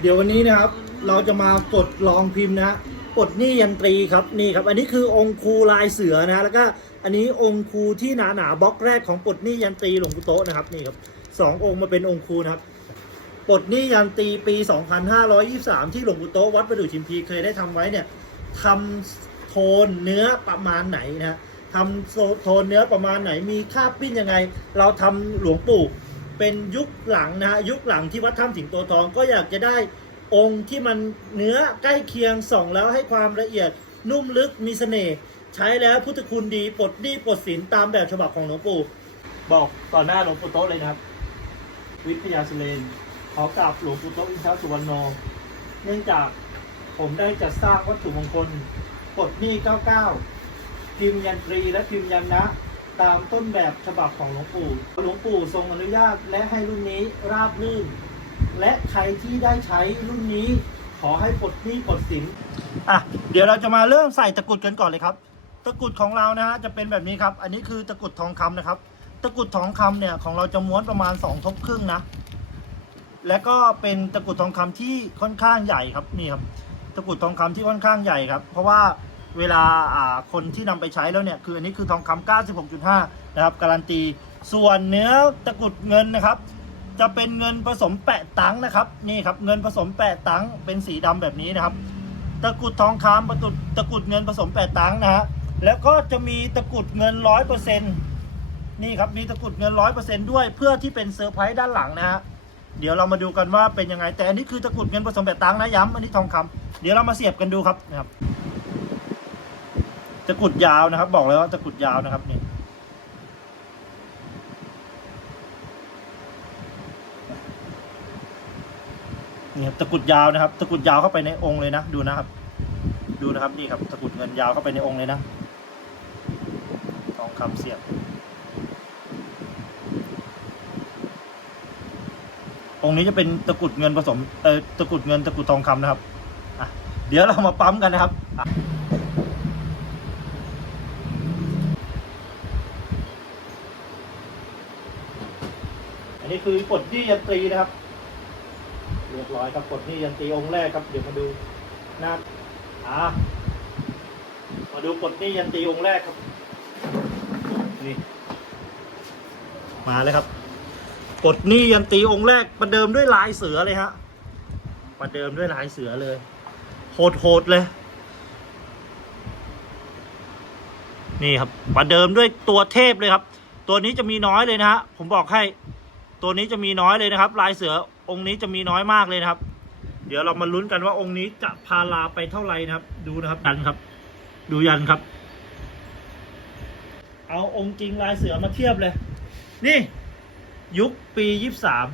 เดี๋ยววันนี้นะครับเราจะมากดลองพิมพ์นะฮะกดนี่ยันตรีครับนี่ครับ อันนี้คือองค์ครูลายเสือนะฮะแล้วก็อันนี้องค์ครูที่หนาหนาๆบล็อกแรกของปลดหนี่ยันตรีหลวงปู่โตนะครับนี่ครับสององค์มาเป็นองค์ครูนะครับปลดหนี่ยันตรีปี 2523 ที่หลวงปู่โตวัดประดู่ชิมพีเคยได้ทำไว้เนี่ยทำโทนเนื้อประมาณไหนนะฮะทำโทนเนื้อประมาณไหนมีค่าปิ้นยังไง เราทำหลวงปู่ เป็นยุคหลังนะฮะยุคหลังที่วัดถ้ำสิงโตทองก็อยากจะได้องค์ที่มันเนื้อใกล้เคียงส่องแล้วให้ความละเอียดนุ่มลึกมีเสน่ห์ใช้แล้วพุทธคุณดีปลดหนี้ปลดสินตามแบบฉบับของหลวงปู่บอกต่อหน้าหลวงปู่โต๊ะเลยนะครับ วิทยาสุเรนขอกราบหลวงปู่โต๊ะอินทรสุวรรณโนเนื่องจากผมได้จัดสร้างวัตถุมงคลปลดหนี้99พิมพ์ยันตรีและพิมพ์ยันนะ ตามต้นแบบฉบับของหลวงปู่ หลวงปู่ทรงอนุญาตและให้รุ่นนี้ราบรื่น และใครที่ได้ใช้รุ่นนี้ขอให้ปลดหนี้ปลดสินอะเดี๋ยวเราจะมาเริ่มใส่ตะกรุดกันก่อนเลยครับ ตะกรุดของเรานะฮะจะเป็นแบบนี้ครับ อันนี้คือตะกรุดทองคำนะครับ ตะกรุดทองคำเนี่ยของเราจะม้วนประมาณ2ทบครึ่งนะ และก็เป็นตะกรุดทองคำที่ค่อนข้างใหญ่ครับนี่ครับ ตะกรุดทองคำที่ค่อนข้างใหญ่ครับ เพราะว่า เวลาคนที่นำไปใช้แล้วเนี่ยคืออันนี้คือทองคำ96.5 นะครับ การันตี ส่วนเนื้อตะกรุดเงินนะครับ จะเป็นเงินผสมแปะตังนะครับนี่ครับเงินผสมแปะตังเป็นสีดำแบบนี้นะครับ ตะกรุดทองคำตะกรุดตะกรุดเงินผสมแปะตังนะฮะแล้วก็จะมีตะกรุดเงินร้อยเปอร์เซ็นต์นี่ครับมีตะกรุดเงินร้อยเปอร์เซ็นต์ด้วยเพื่อที่เป็นเซอร์ไพรส์ด้านหลังนะฮะเดี๋ยวเรามาดูกันว่าเป็นยังไงแต่อันนี้คือตะกรุดเงินผสมแปะตังนะย้ำอันนี้ทองคำเดี๋ยวเรามาเสียบกันดูครับนะครับ ตะกรุดยาวนะครับ บอกเลยว่าตะกรุดยาวนะครับนี่นี่ครับตะกรุดยาวนะครับ ตะกรุดยาวเข้าไปในองค์เลยนะดูนะครับ ดูนะครับนี่ครับ ตะกรุดเงินยาวเข้าไปในองค์เลยนะทองคำเสียบ องค์นี้จะเป็นตะกรุดเงินผสมเออตะกรุดเงินตะกรุดทองคำนะครับอะเดี๋ยวเรามาปั๊มกันนะครับอะ อั นนี้คือปลดหนี้ยันตรีนะครับ เรียบร้อยครับปลดหนี้ยันตรีองค์แรกครับ เดี๋ยวมาดูหน้าอ่ามาดูปลดนี้ยันตีองค์แรกครับ นี่ มาเลยครับปลดนี้ยันตีองค์แรกประเดิมด้วยลายเสือเลยฮะประเดิมด้วยลายเสือเลย โหดโหดเลย นี่ครับประเดิมด้วยตัวเทพเลยครับ ตัวนี้จะมีน้อยเลยนะฮะผมบอกให้ ตัวนี้จะมีน้อยเลยนะครับ ลายเสือองค์นี้จะมีน้อยมากเลยนะครับ เดี๋ยวเรามาลุ้นกันว่าองค์นี้จะพาลาไปเท่าไหร่นะครับ ดูนะครับยันครับ ดูยันครับ เอาองค์จริงลายเสือมาเทียบเลย นี่ ยุคปียี่สาม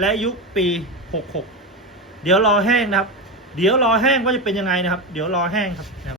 และยุคปีหกหกเดี๋ยวรอแห้งนะครับ เดี๋ยวรอแห้งว่าจะเป็นยังไงนะครับ เดี๋ยวรอแห้งครับ